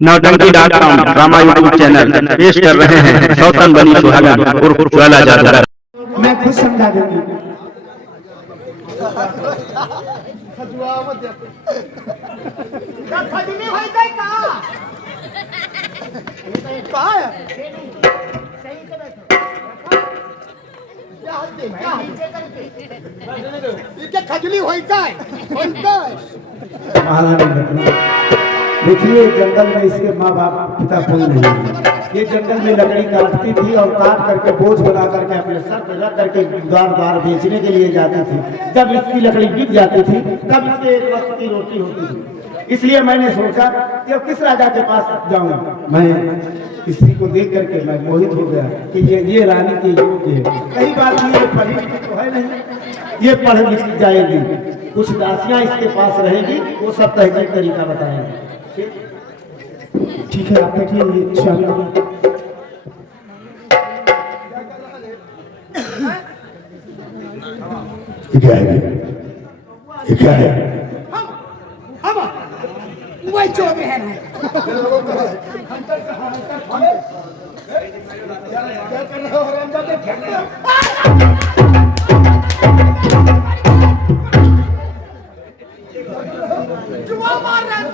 नौटंकी.com drama YouTube channel पेश कर रहे हैं सौतन बनी सुहागन उर्फ ज्वाला जादव। मैं खुद समझा दूंगी। खजली देखिए, जंगल में इसके माँ बाप पिता कोई नहीं है। ये जंगल में लकड़ी काटती थी और काट करके बोझ बना करके अपने सर पर रख करके द्वार द्वार बेचने के लिए जाती थी। जब इसकी लकड़ी बिक जाती थी तब इसके एक वक्त की रोटी होती थी। इसलिए मैंने सोचा कि अब किस राजा के पास जाऊं। मैं इसी को देख करके मैं मोहित हो गया कि ये रानी की योग्य है। कई बात नहीं, ये पढ़ी लिखी तो है नहीं, ये पढ़ लिख जाएगी। कुछ दासियां इसके पास रहेगी, वो सब तहजीब तरीका बताएंगे। ठीक है, आप देखिए ये स्वामी क्या है? ये क्या है? हम वही चोर है ना। क्या कर रहे हो हरामजादे? जुआ मार रहा है,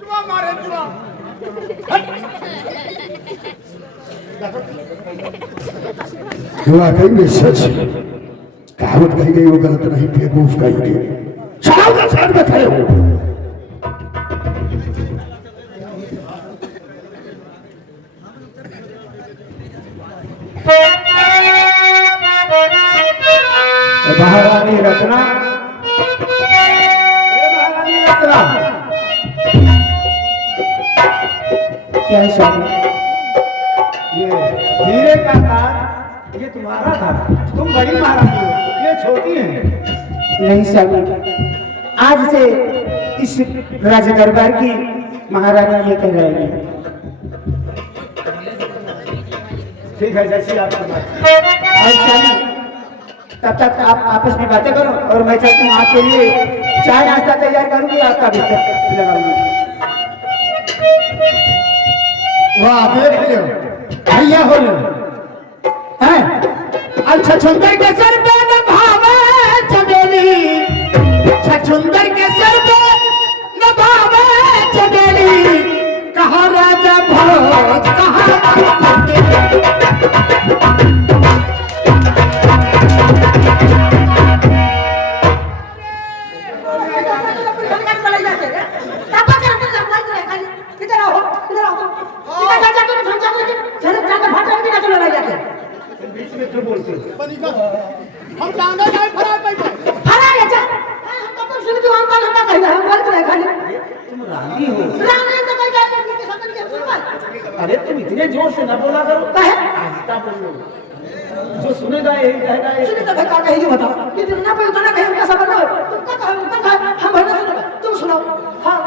जुआ मार रहा है, जुआ। जुआ कहीं में सच कहावत कही गई वो गलत नहीं, बेवकूफ कही गई। चलाओ ना, साइड में खड़े हो। महारानी रत्ना, महारानी रत्ना, क्या है स्वामी? ये हीरे का ताज ये तुम्हारा था? तुम बड़ी महारानी हो, ये छोटी है। नहीं स्वामी, आज से इस राज दरबार की महारानी ये कह रही है। ठीक है, जैसी आपकी बात। तब तक आप आपस में बातें करो और मैं चलती हूँ। आपके लिए चाय नाश्ता तैयार करूंगी, आपका बिस्तर लगाऊंगी। वाह, देख लो भैया हो हैं। अच्छा, छछुंदर के सर पे न भावे चमेली, छछुंदर के सर पे न भावे चमेली, कहाँ राजा भोज कहाँ हम टांगा जाए फरा पाई फरा ले जा। हम तो सुन जो हम कल हम कहिला हम बोल रहे खाली। तुम रानी हो? रानी तो कह जाए कि सब के सुन। अरे तुम इतने जोर से ना बोला करो, आहिस्ता बोलो, जो सुनेगा यही कहेगा। सुने तो भका कहेगी, बताओ ये दिन ना पे उतना कहे उनका सब ना तुम का हम भरना सुनो, तुम सुनाओ। हां,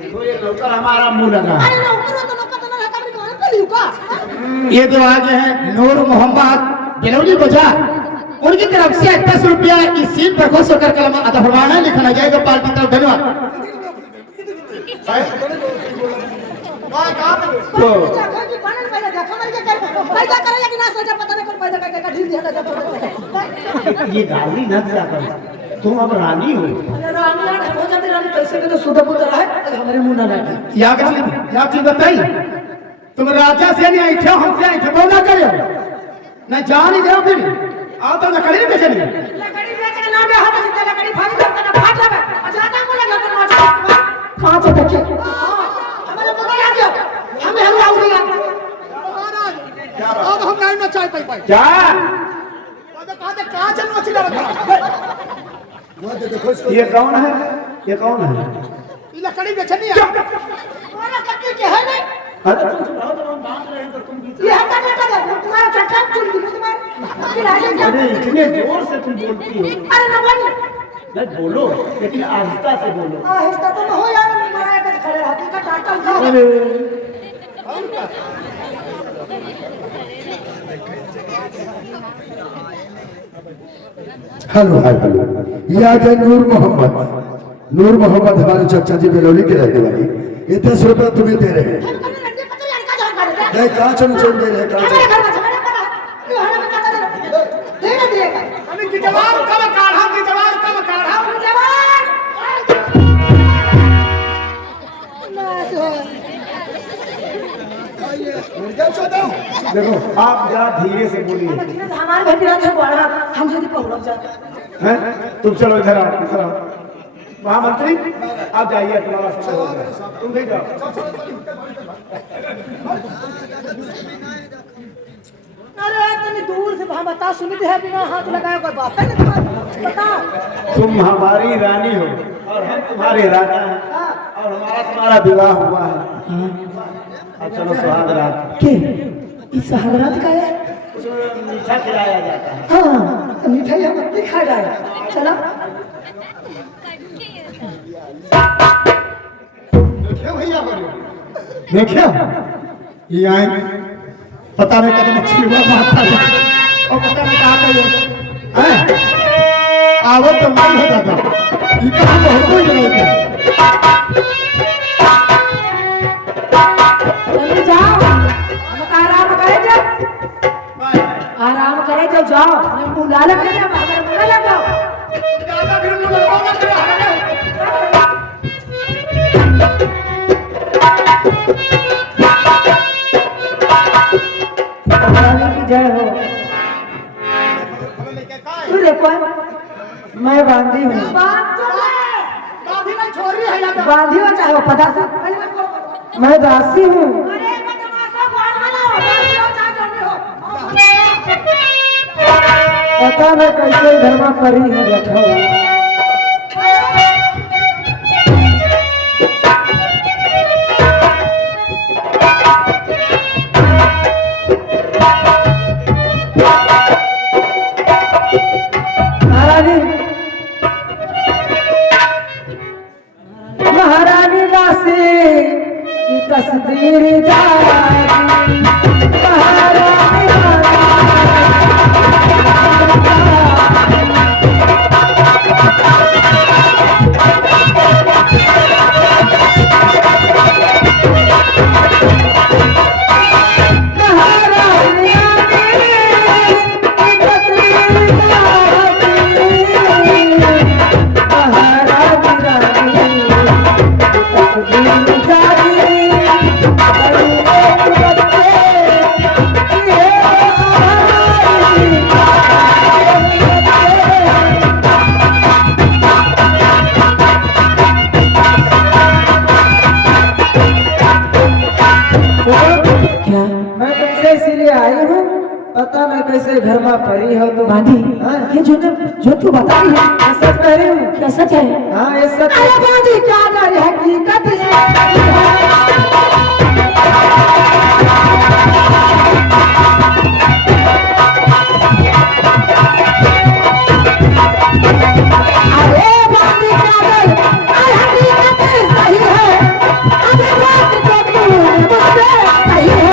देखो ये नौकर हमारा मुंह लगा। अरे नौकर तो ना है कभी कौन पे लिखा। ये जो आज है नूर मोहम्मद बिलौली बाजार, उनकी तरफ से 10 रुपया इस सीट पर खुश होकर कलम अदा फरमाना लिखना जाएगा। पार्टी की तरफ धन्यवाद। ये गाली न दिया कर, तुम अब रानी हो। हमारे मुंह ना लगे। या चीज बताई, तुम राजा से नहीं ऐठे, हमसे ऐठे बोला करो न जान ही जाओ। फिर आओ तो लकड़ी बेच ली। लकड़ी बेच के ना दे, हम तो लकड़ी फाड़ कर ना फाड़ लगे। अजाता को लगा तो ना कहां से तक हमारे पता लग गया। हमें हम लाऊ दिया अब हम नहीं ना चाय पाई क्या कहां चल मछली लगा। ये कौन है? ये कौन है? लकड़ी बेचनी है वाला कत्ते के है नहीं। अरे तुम सुनाओ, तो हम बांध रहे हैं तो तुम बीच में। ये हटा तुम्हारा चट्टा चुन दी तुम्हारे। अरे इतने जोर से तुम बोलती हो। अरे ना बोल नहीं बोलो, लेकिन आहिस्ता से बोलो। आहिस्ता तो हो यार, मारा के खड़े रहती का डांटा उठाओ। हेलो हेलो, या नूर मोहम्मद नूर मोहम्मद हमारे चाचा जी बेलौली के रहने वाली, ये 10 रुपया तुम्हें दे रहे हैं। हम कभी रंडी पत्थर लड़का जो कर दे नहीं कहाँ चल दे रहे हैं, कहाँ हमारे चल घर में झगड़ा कर क्यों हमें बता दे देना देगा अरे की जवान कब काढ़ा की जवान कब काढ़ा जवान देखो आप जरा धीरे से बोलिए। हमारे घर की रात है बड़ा हम जल्दी पहुंच जाते हैं? तुम चलो इधर आओ, इधर आओ। महामंत्री आप जाइए, तुम्हारा समय हो गया, तुम भी जाओ। अरे तुम दूर से हम बता सुनी है बिना हाथ लगाए कोई बात है नहीं बताओ तुम हमारी रानी हो और हम तुम्हारे राजा हैं और हमारा तुम्हारा विवाह हुआ है। अब चलो सुहाग रात के इस सुहागरात का है उसमें मीठा खिलाया जाता है। हाँ तो मिठाई हम अपनी खा जाए चलो देखियो भैया बोले देखियो ये आए पता नहीं कदम छिलवा मारता है और पता नहीं कहाँ पे है आवत तो नहीं होता था ये कहाँ बहुत कोई नहीं था। जल्दी जाओ हम आराम करे जब जाओ मैं बुला लगे जब अगर बुला लगाओ ज्यादा फिर लोग बोलना करे हमें रानी की जय हो तू देखो मैं बांधी हूँ बांधी नहीं छोरी है या बांधी हो चाहे वो पता से मैं दासी हूँ पता नहीं कैसे घर में परी है रखा हुआ महारानी दासी की तस्वीर जागी महारानी पता नहीं कैसे घर में परी हो तो बांधी ये जो तू बता रही है सच कह रही हूँ क्या सच है हाँ ये सच है बांधी क्या कर हकीकत अरे बांधी क्या कर हकीकत सही है अभी बात जो तू मुझसे सही है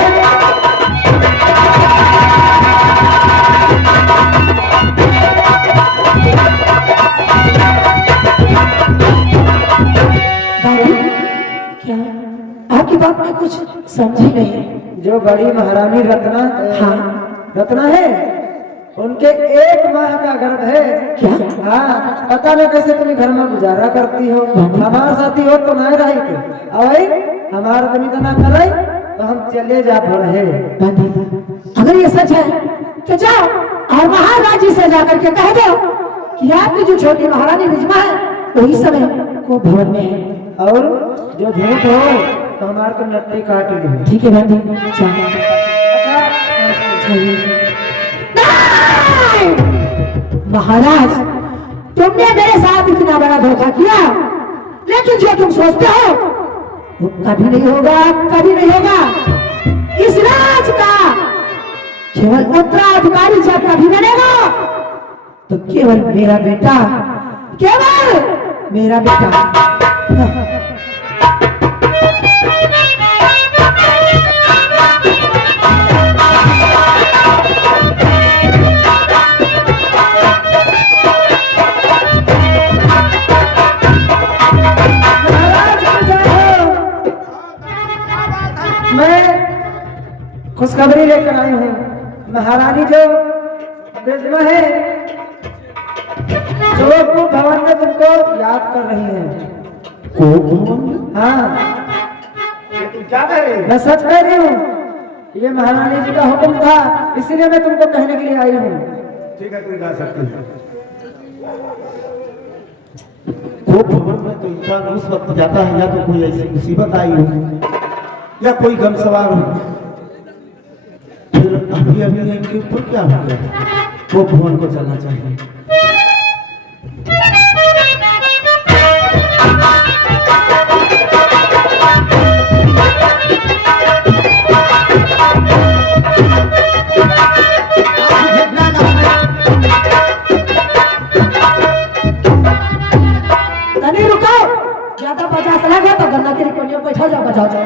आपकी बात में कुछ समझी नहीं। जो बड़ी महारानी रत्ना हाँ रत्ना है उनके 1 माह का गर्भ है क्या हाँ पता नहीं कैसे तुम घर में गुजारा करती हो हमारे साथी हो तो नहीं रही थी अवई हमारा तुम इतना करे तो हम चले जा रहे अगर ये सच है तो जाओ और महाराज जी से जाकर के कह दो कि आपकी जो छोटी महारानी निजमा है वही समय को भवन में है और जो झूठ हो तो हमारे को नट्टी काट ली ठीक है भाई महाराज तुमने मेरे साथ इतना बड़ा धोखा किया लेकिन जो तुम सोचते हो वो कभी नहीं होगा कभी नहीं होगा इस राज का केवल उत्तराधिकारी जब कभी बनेगा तो केवल मेरा बेटा खुशखबरी लेकर आई हूँ। महारानी जो बेजमा है, जोधपुर भवन में तुमको याद कर रही है। हाँ, तुम क्या कह रहे हो? मैं सच कह रही हूँ। ये महारानी जी का हुक्म था, इसलिए मैं तुमको कहने के लिए आई हूँ। ठीक है, तुम जा सकते हो। वो भवन में तो इंसान उस वक्त जाता है या तो कोई ऐसी मुसीबत आई हो या कोई गम सवार हो। फिर अभी अभी इनके ऊपर क्या हो गया? वो भवन को चलना चाहिए। तनी रुको, ज्यादा बजा चला गया तो गन्ना के रिकोनिया बैठा जाओ, बजाओ जाओ।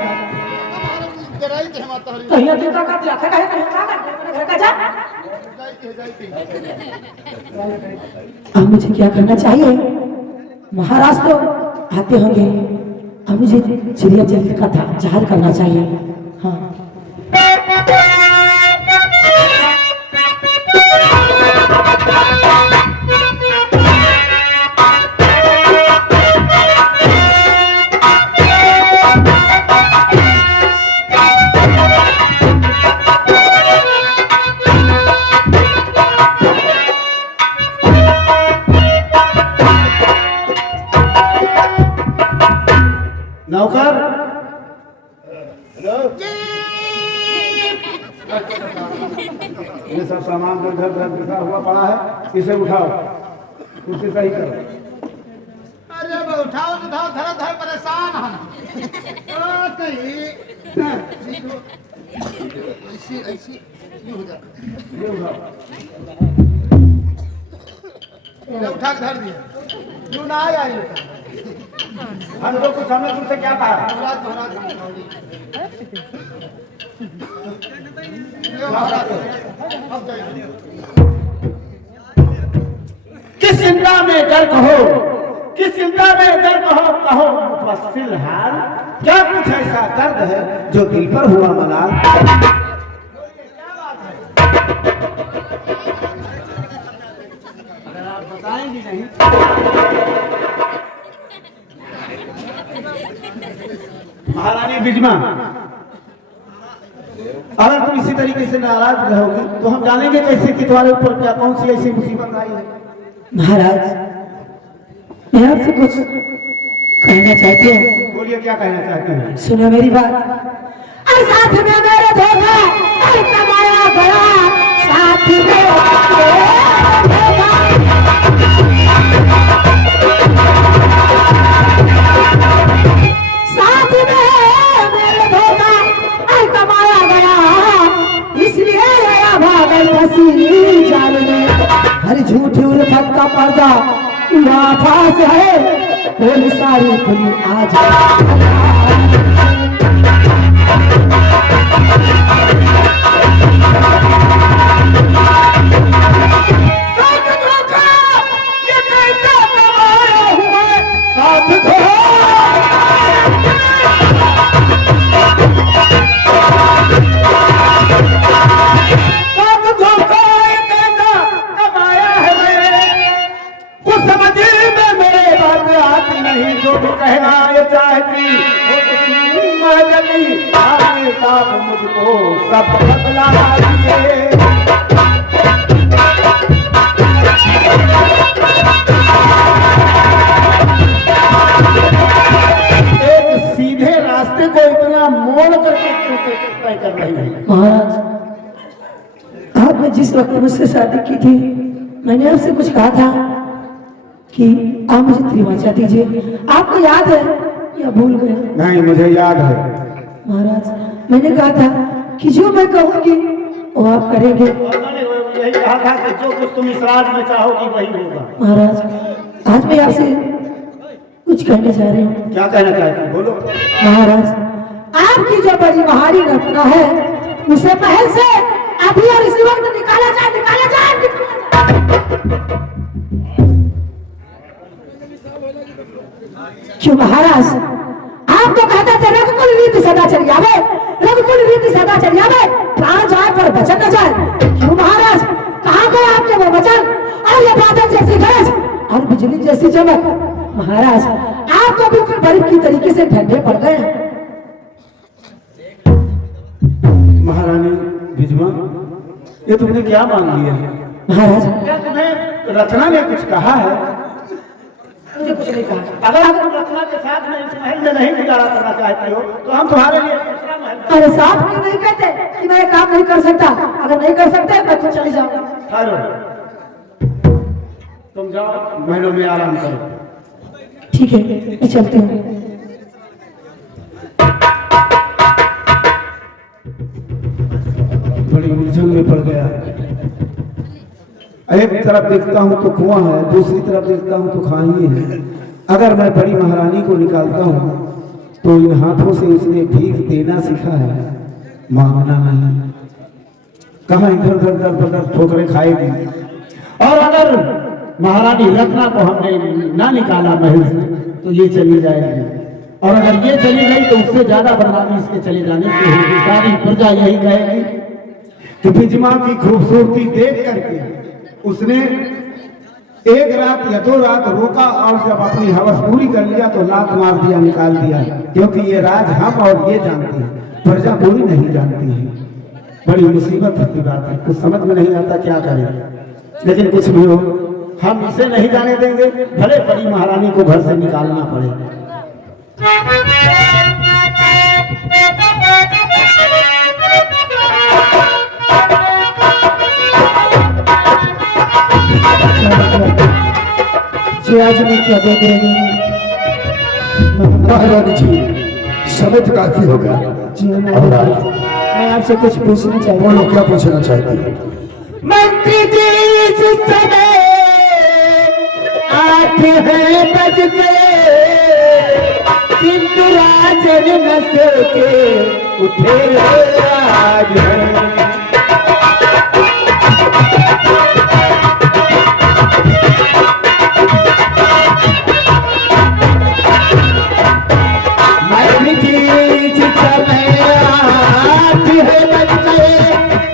डराई थे माता हरी कहीं अभी का दिया था, कहीं कहीं क्या कर घर का जा। अब मुझे क्या करना चाहिए? महाराज तो आते होंगे, अब मुझे चिड़िया जल्दी का था जहर करना चाहिए। हाँ, नौकर, ये सब सामान तो इधर उधर बिखरा हुआ पड़ा है, इसे उठाओ, उसे सही करो। अरे वो उठाओ उठाओ, धर धर परेशान हम कहीं ऐसी ऐसी यूं हो जाता। ये उठाओ। ये उठा के धर दिया, यूं ना आया ये हम लोग कुछ हमने तुमसे क्या कहा? किस चिंता में गर्क हो, किस चिंता में गर्क हो, कहो मुफस्सिल हाल। क्या कुछ ऐसा दर्द है जो दिल पर हुआ मलाल? अगर आप बताएंगी नहीं महारानी बिजमा, अगर तुम इसी तरीके से नाराज रहोगी तो हम जानेंगे कैसे कि तुम्हारे ऊपर क्या कौन सी ऐसी मुसीबत आई है। महाराज मैं आपसे कुछ कहना चाहती हूँ। बोलिए, क्या कहना चाहते हैं? सुनो मेरी बात। और साथ में मेरे धोखा और कमाया गया, साथ में साथ में मेरे धोखा और कमाया गया, इसलिए आया भागल फंसी जाल में। हर झूठी उल्फत का पर्दा वाफास है, बोली सारी खुली आज। मुझको सब बदला दिए। एक सीधे रास्ते को इतना मोड़ करके क्यों तय कर रही है? महाराज, आपने जिस वक्त मुझसे शादी की थी, मैंने आपसे कुछ कहा था कि आप मुझे त्रिवाचा दीजिए। आपको याद है या भूल गए? नहीं, मुझे याद है। महाराज, मैंने कहा था कि जो मैं कहूँगी वो आप करेंगे। यही कहा था कि जो कुछ तुम इस राज में चाहोगी वही होगा। महाराज, आज मैं आपसे कुछ कहने जा रही हूँ। क्या कहना चाहती हैं? बोलो। महाराज, आपकी जो बड़ी बहारी रत्ना है, उसे महल से अभी और इसी वक्त निकाला जाए, निकाला जाए, निकाला जाए। क्यों महाराज, आप तो कहते थे रघु रघुकुल रीति सदा चली आवे, रघुकुल रीति सदा चली आवे, प्राण जाए पर वचन न जाए। क्यों महाराज, कहाँ गए आपके वो वचन और ये बादल जैसी गरज और बिजली जैसी चमक? महाराज आप तो बिल्कुल बर्फ की तरीके से ठंडे पड़ गए। महारानी विजमा, ये तुमने क्या मांग लिया? महाराज क्या तुम्हें रचना ने कुछ कहा है? मुझे कुछ नहीं कहा। अगर तुम रचना के साथ में इस महल में नहीं गुजारा करना चाहते हो तो हम तुम्हारे लिए दूसरा महल। अरे साहब क्यों नहीं कहते कि मैं काम नहीं कर सकता? अगर नहीं कर सकते मैं तो चली जाऊंगा। ठहरो, तुम जाओ महलों में आराम करो। ठीक है मैं चलती हूँ। बड़ी उलझन में पड़ गया। एक तरफ देखता हूँ तो कुआं है, दूसरी तरफ देखता हूँ तो खाई है। अगर मैं बड़ी महारानी को निकालता हूँ तो इन हाथों से उसने भीख देना सीखा है, मांगना नहीं। कहाँ इधर उधर दर बदर ठोकरें खाएगी। और अगर महारानी रत्ना को हमने ना निकाला महल से तो ये चली जाएगी, और अगर ये चली गई तो उससे ज्यादा बदनामी इसके चले जाने से होगी। सारी प्रजा यही कहेगी कि विजमा की खूबसूरती देख करके उसने एक रात या 2 रात रोका और जब अपनी हवस पूरी कर लिया तो लात मार दिया, निकाल दिया। क्योंकि ये राज हम और ये जानते हैं, प्रजा पूरी नहीं जानती है। बड़ी मुसीबत की बात है, कुछ समझ में नहीं आता क्या करें। लेकिन कुछ भी हो, हम इसे नहीं जाने देंगे, भले बड़ी महारानी को घर से निकालना पड़े। आज मैं क्या देख रही महारानी जी, समय तो काफी हो गया। जी और आप मैं आपसे कुछ पूछना चाहती बोलो, हूँ। क्या पूछना चाहती हो? मंत्री जी जिस समय 8 है बज गए, किंतु राजन न सोके उठे आज है। मंत्री जी जिस समय 8 है बज गए,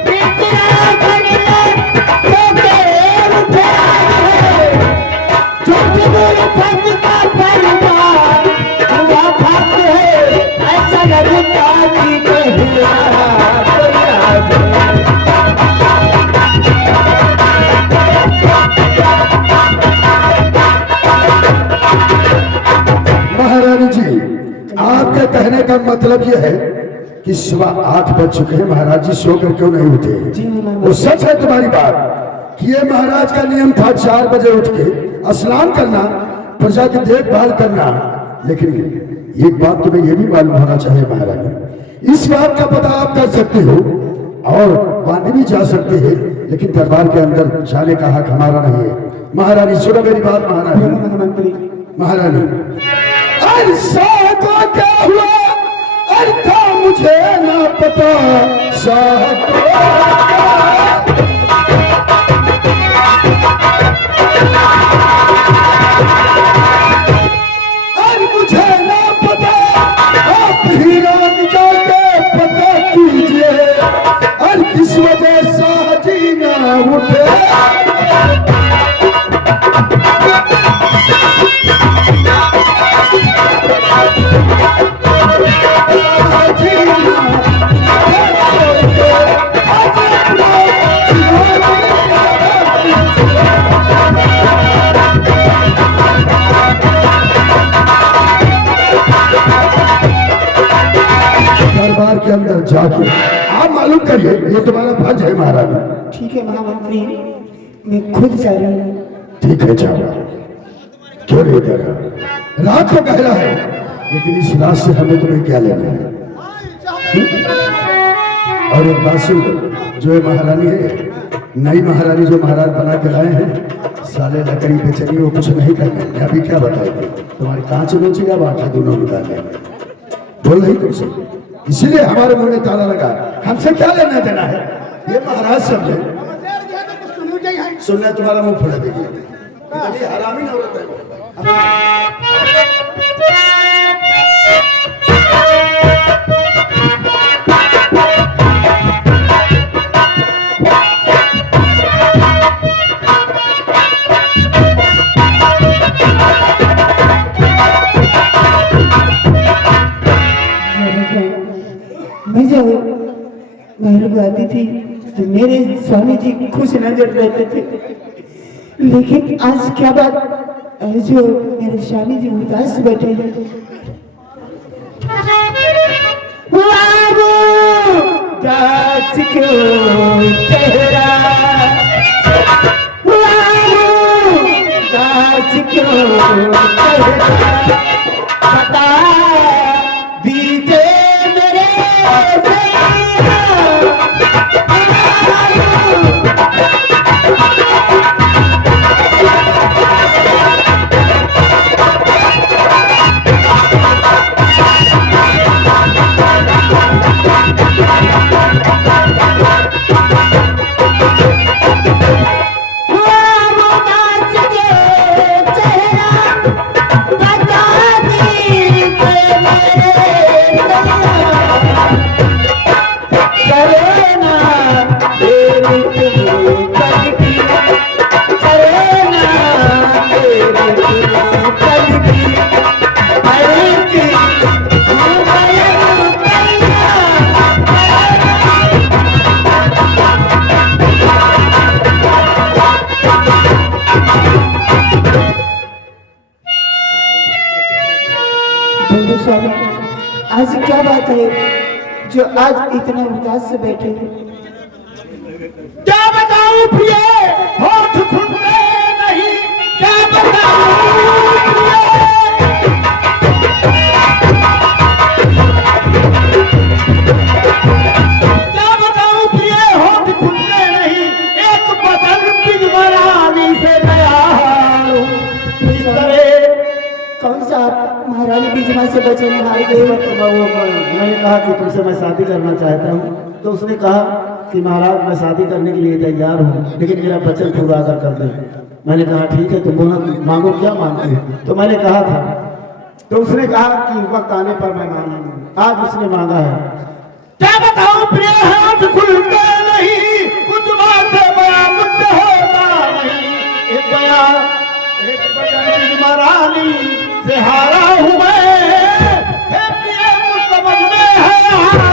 किंतु राजन न सोके उठे आज है। झूठ बोल फंद का परिवार हुआ भक्त है, ऐसा लगता कि कहीं महारानी जी, आपके कहने का मतलब यह है कि सुबह 8 बज चुके हैं, महाराज जी सोकर क्यों नहीं उठे? वो सच है तुम्हारी बात कि ये महाराज का नियम था 4 बजे उठ के स्नान करना, प्रजा की देखभाल करना। लेकिन एक बात तुम्हें यह भी मालूम होना चाहिए महारानी, इस बात का पता आप कर सकते हो और बांध भी जा सकते हैं, लेकिन दरबार के अंदर जाने का हक हमारा नहीं है। महारानी सुनो मेरी बात। महारानी मंत्री महारानी, अरे को क्या हुआ? अरे था मुझे ना पता अरे मुझे ना पता, आप ही रानी जाके पता कीजिए, अरे किस वजह साहजी ना उठे। दरबार के अंदर जाके आप मालूम करिए, ये तुम्हारा फर्ज है महारानी। ठीक है महामंत्री, मैं खुद जा रही हूँ। ठीक है जाओ। क्यों नहीं दे रहा? रात को गहरा है, लेकिन इस रात से हमें तुम्हें क्या लेना है? और एक बात सुन, जो ये महारानी है, नई महारानी जो महाराज बना के लाए हैं, साले लकड़ी पे चली, वो कुछ नहीं करना। मैं अभी क्या बताएगी? तुम्हारी कांच नोचेगा, बाकी दोनों निकाल लेंगे। बोल रही तुमसे, इसीलिए हमारे मुंह में ताला लगा। हमसे क्या लेना देना है? ये महाराज समझे, सुनना तुम्हारा मुंह फोड़ देगी। इतनी हरामी औरत है। महल में आती थी तो मेरे स्वामी जी खुश नजर रहते थे, लेकिन आज क्या बात जो मेरे स्वामी जी उदास बैठे हैं। उदास क्यों चेहरा, उदास क्यों चेहरा, बता दीजिए मेरे आज क्या बात है जो आज इतना उदास से बैठे हैं? क्या बताऊं प्रिय, होठ खुलते नहीं, क्या बताऊं प्रिय। क्या बताऊं प्रिय, होठ खुलते नहीं, एक बदन बिजमरानी से गया हूं। इस तरह कौन सा आप महारानी बीजमा से बचन हार गए? मैंने कहा कि तुमसे मैं शादी करना चाहता हूँ, तो उसने कहा कि महाराज मैं शादी करने के लिए तैयार हूँ, लेकिन मेरा वचन पूरा कर दे। मैंने कहा ठीक है, तुम बोलो मांगो, क्या मांगते हो? तो मैंने कहा था, तो उसने कहा कि वक्त आने पर मैं मांगूंगा। आज उसने मांगा है। क्या बताऊं प्रिय, हाथ खुलते नहीं, कुछ बात बया मुझसे होता नहीं। एक बयान महारानी से हारा हूं मैं, प्रिय कुछ समझ में है हारा।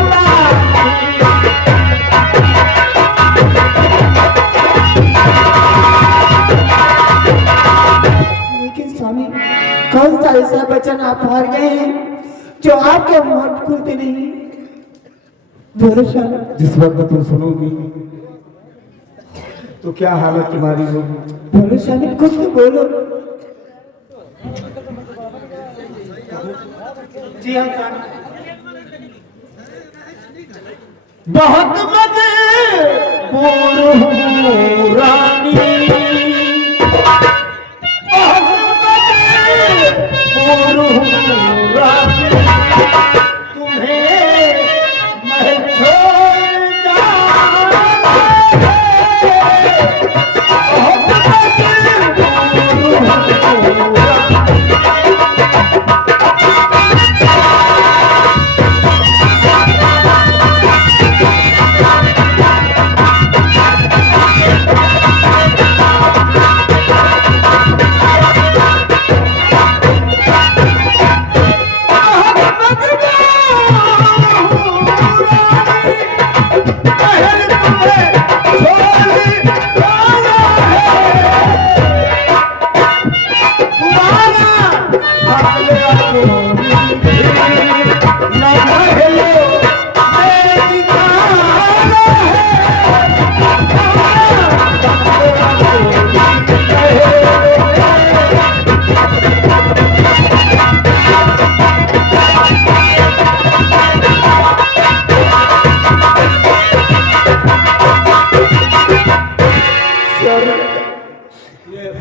लेकिन स्वामी कौन सा ऐसा वचन आप हार गए हैं जो आपके होठ खुलते नहीं? बोलो स्वामी। जिस वक्त तुम सुनोगी तो क्या हालत तुम्हारी होगी? बोलो स्वामी, कुछ तो बोलो। जी हाँ स्वामी। बहुत मजबूर हूँ रानी, बहुत मजबूर हूँ रानी, तुम्हें मैं छोड़ जाऊं। बहुत मजबूर हूँ रानी।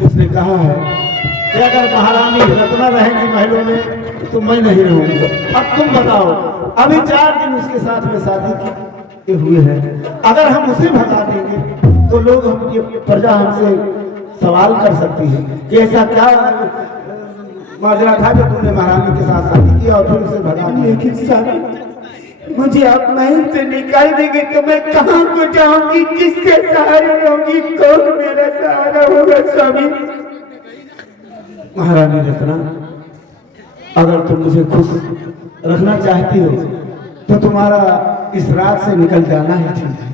उसने कहा है कि अगर महारानी रत्ना रहेंगी महलों में तो मैं नहीं रहूंगा। अब तुम बताओ, अभी 4 दिन उसके साथ में शादी के हुए हैं, अगर हम उसे भगा देंगे तो लोग हम ये प्रजा हमसे सवाल कर सकती है कि ऐसा क्या माजरा था कि तुमने महारानी के साथ शादी की और फिर उसे भगा दिया। लेकिन स्वामी मुझे आप महल से निकाल देंगे तो मैं कहाँ को जाऊंगी, किसके सहारे रहूंगी, कौन मेरा सहारा होगा? स्वामी महारानी रत्ना, अगर तुम मुझे खुश रखना चाहती हो तो तुम्हारा इस रात से निकल जाना ही ठीक है।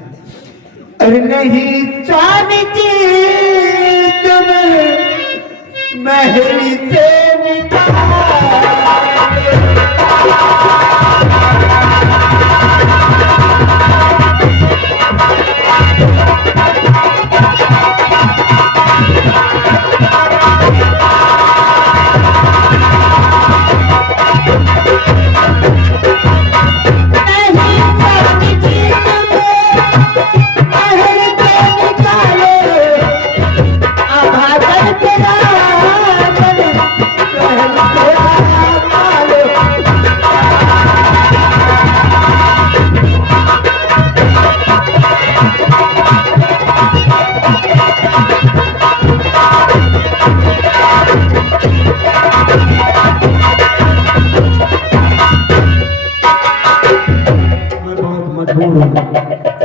अरे नहीं जानती तुम्हें महल से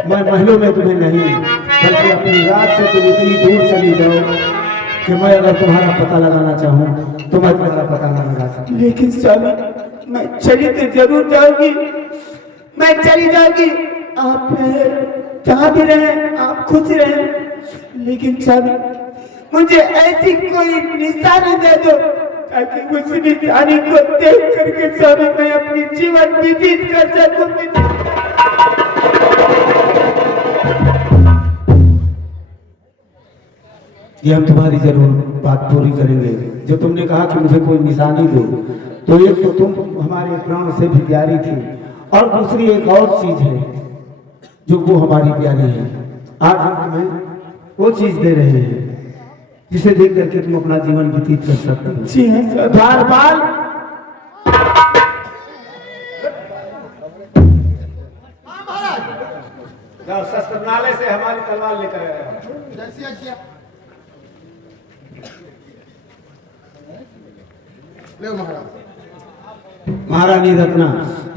मैं महलों में तुम्हें नहीं, बल्कि अपनी रात से तुम इतनी दूर चली जाओ कि मैं अगर तुम्हारा पता लगाना चाहूँ तो मैं तुम्हारा पता न लगा सकूं। लेकिन स्वामी मैं चली तो जरूर जाऊंगी, मैं चली जाऊंगी। आप जहाँ भी रहे आप खुश रहे, लेकिन स्वामी मुझे ऐसी कोई निशानी दे दो ताकि उस निशानी को देख करके स्वामी मैं अपनी जीवन व्यतीत कर सकूं। ये हम तुम्हारी जरूर बात पूरी करेंगे। जो तुमने कहा कि मुझे कोई निशानी दो, तो एक तो तुम हमारे प्राण से भी प्यारी थी, और दूसरी एक और चीज है जो वो हमारी प्यारी है। आज हम तुम्हें वो चीज दे रहे हैं जिसे देख करके तुम अपना जीवन व्यतीत कर सकते हो। जी हाँ सर। बार बार शस्त्रनालय से हमारी तलवार लेकर आया। महारानी रत्ना,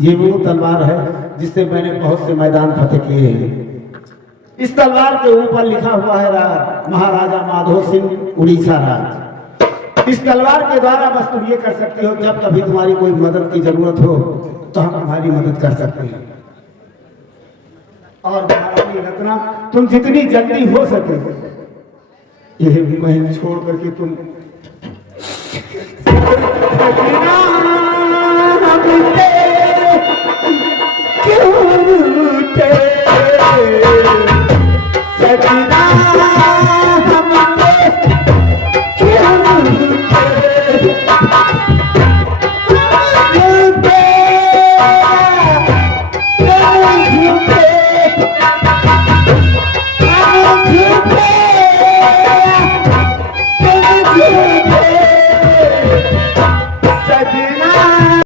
ये वो तलवार है जिससे मैंने बहुत से मैदान फतेह किए हैं। इस तलवार के ऊपर लिखा हुआ है महाराजा माधो सिंह उड़ीसा राज। इस तलवार के द्वारा बस तुम ये कर सकते हो, जब कभी तुम्हारी कोई मदद की जरूरत हो तो हम तुम्हारी मदद कर सकते हैं। और महारानी रत्ना, तुम जितनी जल्दी हो सके यह महल छोड़ करके तुम क्यों